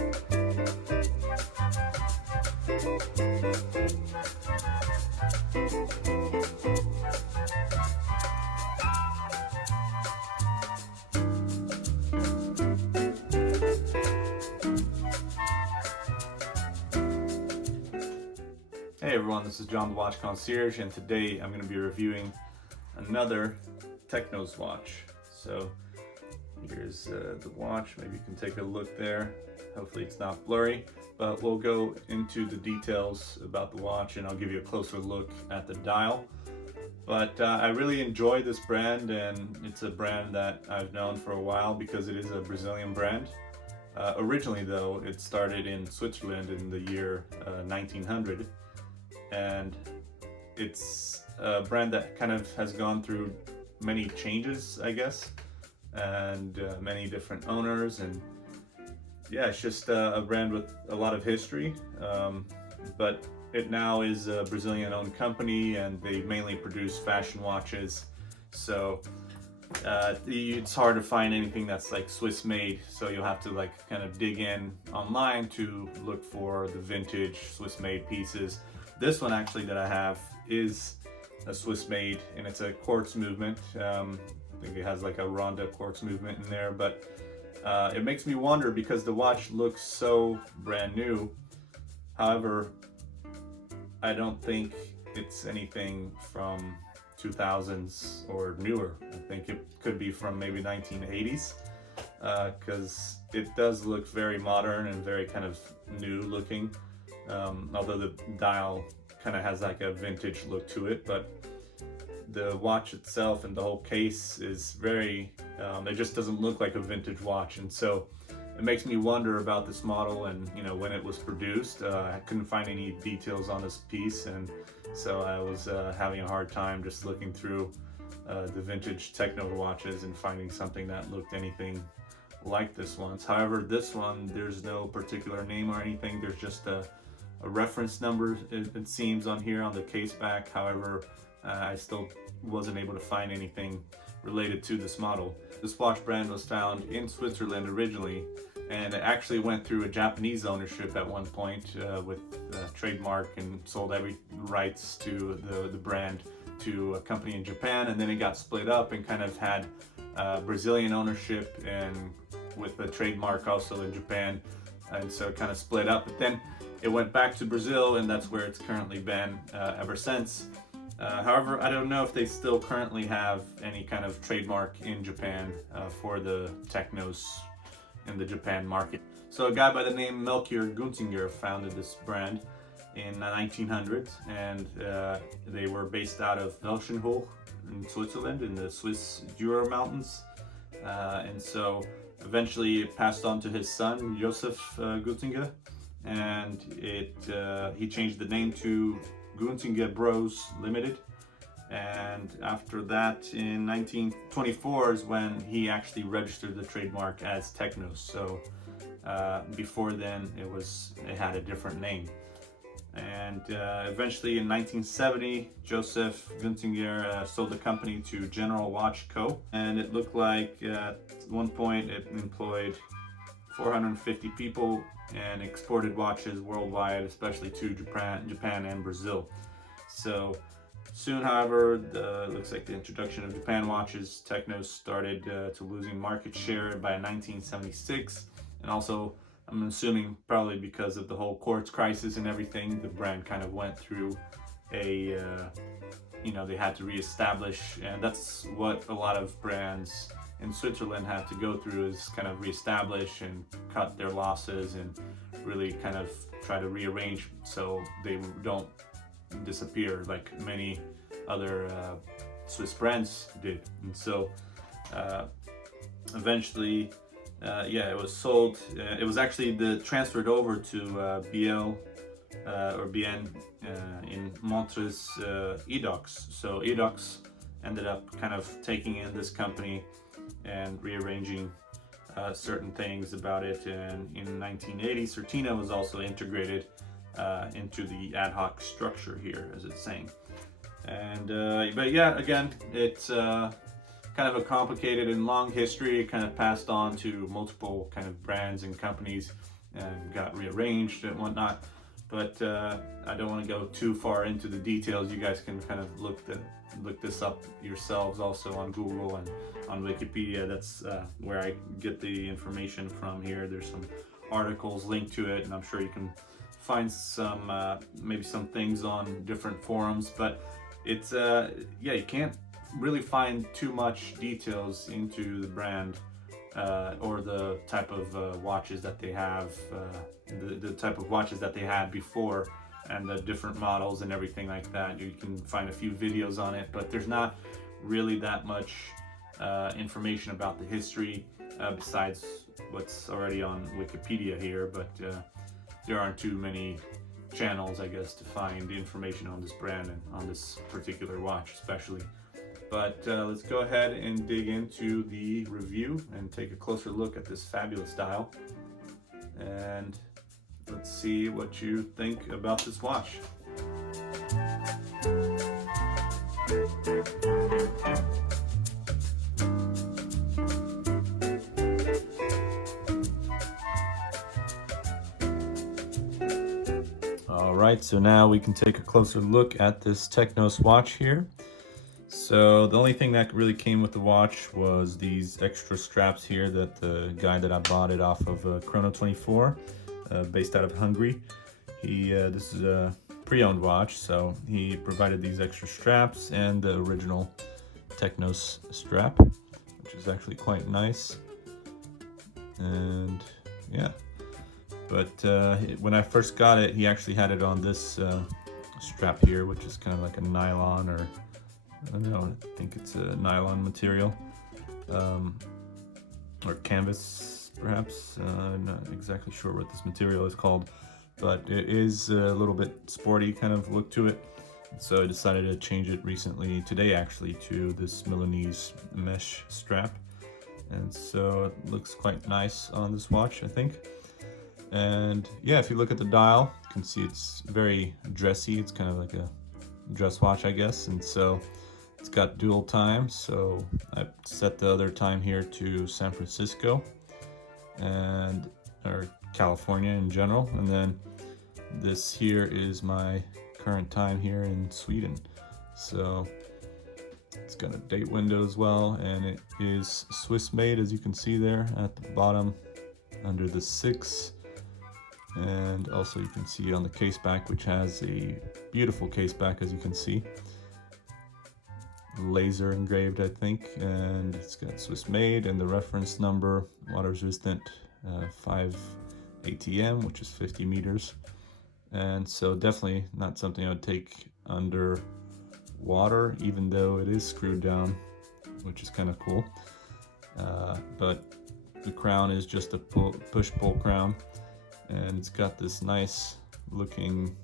Hey everyone, this is John the Watch Concierge, and today I'm going to be reviewing another Technos watch. So here's the watch. Maybe you can take a look there. Hopefully it's not blurry, but we'll go into the details about the watch and I'll give you a closer look at the dial. But I really enjoy this brand, and it's a brand that I've known for a while because it is a Brazilian brand. Originally though, it started in Switzerland in the year 1900. And it's a brand that kind of has gone through many changes, I guess, and many different owners, and yeah, it's just a brand with a lot of history, but it now is a Brazilian owned company and they mainly produce fashion watches, so it's hard to find anything that's like Swiss made, so you'll have to like kind of dig in online to look for the vintage Swiss made pieces. This one actually that I have is a Swiss made, and it's a quartz movement. I think it has like a Ronda quartz movement in there, but it makes me wonder because the watch looks so brand new. However, I don't think it's anything from 2000s or newer. I think it could be from maybe 1980s, because it does look very modern and very kind of new looking. Although the dial kind of has like a vintage look to it, but the watch itself and the whole case is very, it just doesn't look like a vintage watch, and so it makes me wonder about this model and when it was produced. I couldn't find any details on this piece, and so I was having a hard time just looking through the vintage Techno watches and finding something that looked anything like this one. However, this one, there's no particular name or anything. There's just a reference number, it seems, on here on the case back. However, I still wasn't able to find anything related to this model. This watch brand was found in Switzerland originally, and it actually went through a Japanese ownership at one point with trademark, and sold every rights to the brand to a company in Japan, and then it got split up and kind of had Brazilian ownership and with the trademark also in Japan, and so it kind of split up. But then it went back to Brazil, and that's where it's currently been ever since. However, I don't know if they still currently have any kind of trademark in Japan for the Technos in the Japan market. So a guy by the name Melchior Gunzinger founded this brand in the 1900s, and they were based out of Welschenhoch in Switzerland in the Swiss Jura Mountains, and so eventually it passed on to his son Joseph Gunzinger, and he changed the name to Gunzinger Bros Limited, and after that in 1924 is when he actually registered the trademark as Technos. So before then it had a different name, and eventually in 1970 Joseph Gunzinger sold the company to General Watch Co., and it looked like at one point it employed 450 people and exported watches worldwide, especially to Japan and Brazil. So soon, however, it looks like the introduction of Japan watches, Technos started to losing market share by 1976, and also I'm assuming probably because of the whole quartz crisis and everything, the brand kind of went through a they had to reestablish, and that's what a lot of brands in Switzerland had to go through, is kind of reestablish and cut their losses and really kind of try to rearrange so they don't disappear like many other Swiss brands did. And so eventually it was sold. It was actually transferred over to BN in Montreux Edox. So Edox ended up kind of taking in this company and rearranging certain things about it, and in 1980 Certina was also integrated into the ad hoc structure here, as it's saying. And but yeah, again, it's kind of a complicated and long history. It kind of passed on to multiple kind of brands and companies and got rearranged and whatnot. But I don't want to go too far into the details. You guys can kind of look this up yourselves also on Google and on Wikipedia. That's where I get the information from here. There's some articles linked to it, and I'm sure you can find some maybe some things on different forums. But it's yeah, you can't really find too much details into the brand or the type of watches that they have, the type of watches that they had before, and the different models and everything like that. You can find a few videos on it, but there's not really that much information about the history besides what's already on Wikipedia here. But there aren't too many channels, I guess, to find information on this brand and on this particular watch especially. But let's go ahead and dig into the review and take a closer look at this fabulous dial. And let's see what you think about this watch. All right, so now we can take a closer look at this Technos watch here. So the only thing that really came with the watch was these extra straps here that the guy that I bought it off of, Chrono 24, based out of Hungary. This is a pre-owned watch, so he provided these extra straps and the original Technos strap, which is actually quite nice. And yeah, but when I first got it, he actually had it on this strap here, which is kind of like a nylon, or I don't know, I think it's a nylon material, or canvas perhaps. I'm not exactly sure what this material is called, but it is a little bit sporty kind of look to it. So I decided to change it recently, today actually, to this Milanese mesh strap. And so it looks quite nice on this watch, I think. And yeah, if you look at the dial, you can see it's very dressy. It's kind of like a dress watch, I guess. And so it's got dual time, so I set the other time here to San Francisco or California in general, and then this here is my current time here in Sweden. So it's got a date window as well, and it is Swiss made, as you can see there at the bottom under the 6. And also you can see on the case back, which has a beautiful case back, as you can see. Laser engraved, I think, and it's got Swiss made, and the reference number, water resistant, 5 ATM, which is 50 meters. And so definitely not something I would take under water, even though it is screwed down, which is kind of cool. But the crown is just a push-pull crown, and it's got this nice looking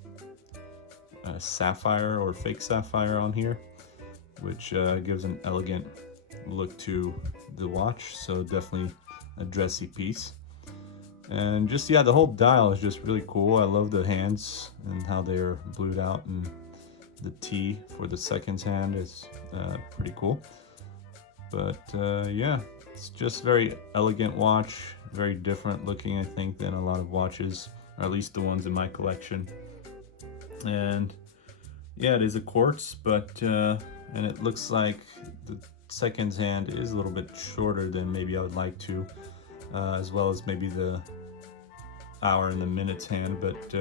sapphire or fake sapphire on here, which gives an elegant look to the watch. So definitely a dressy piece. And just, yeah, the whole dial is just really cool. I love the hands and how they're blued out, and the T for the seconds hand is pretty cool. But yeah, it's just very elegant watch, very different looking, I think, than a lot of watches, or at least the ones in my collection. And yeah, it is a quartz, but and it looks like the seconds hand is a little bit shorter than maybe I would like to, as well as maybe the hour and the minutes hand, but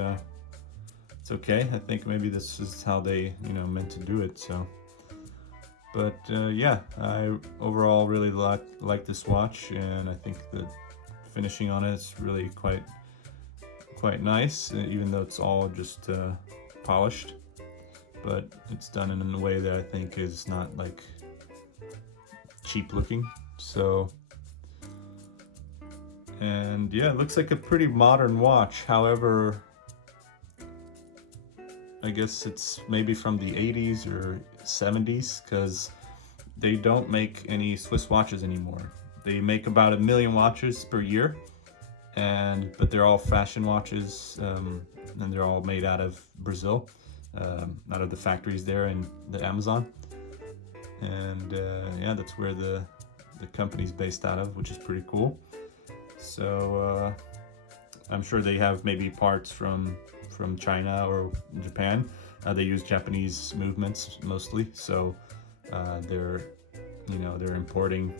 it's okay. I think maybe this is how they, meant to do it. So, but yeah, I overall really like this watch, and I think the finishing on it is really quite nice, even though it's all just polished. But it's done in a way that I think is not like cheap looking. So, and yeah, it looks like a pretty modern watch. However, I guess it's maybe from the 80s or 70s, because they don't make any Swiss watches anymore. They make about 1 million watches per year, but they're all fashion watches, and they're all made out of Brazil. Out of the factories there in the Amazon, and yeah, that's where the company's based out of, which is pretty cool. So I'm sure they have maybe parts from China or Japan. They use Japanese movements mostly, so they're importing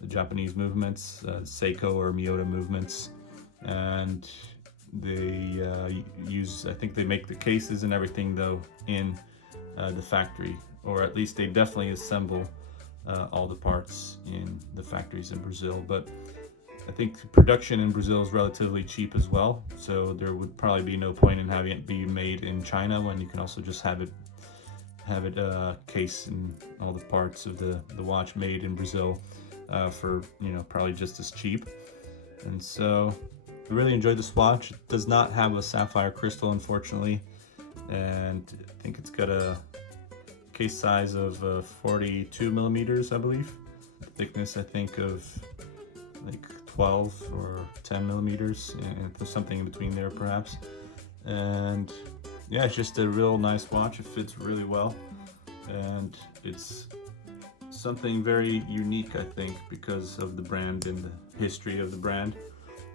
the Japanese movements, Seiko or Miyota movements, and they use, I think they make the cases and everything though in the factory, or at least they definitely assemble all the parts in the factories in Brazil. But I think production in Brazil is relatively cheap as well, so there would probably be no point in having it be made in China when you can also just have it case and all the parts of the watch made in Brazil for probably just as cheap. And so I really enjoyed this watch. It does not have a sapphire crystal, unfortunately, and I think it's got a case size of 42 millimeters, I believe. Thickness, I think, of like 12 or 10 millimeters, and there's something in between there perhaps. And yeah, it's just a real nice watch. It fits really well, and it's something very unique, I think, because of the brand and the history of the brand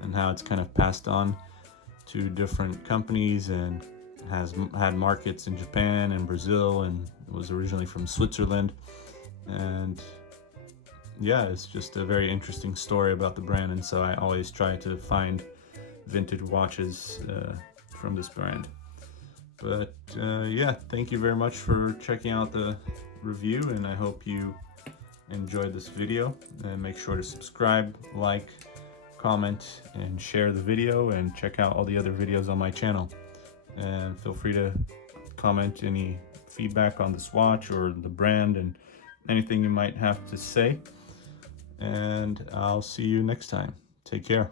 and how it's kind of passed on to different companies and has had markets in Japan and Brazil, and it was originally from Switzerland. And yeah, it's just a very interesting story about the brand, and so I always try to find vintage watches from this brand. But yeah, thank you very much for checking out the review, and I hope you enjoyed this video. And make sure to subscribe, like, comment, and share the video, and check out all the other videos on my channel. And feel free to comment any feedback on this watch or the brand and anything you might have to say. And I'll see you next time. Take care.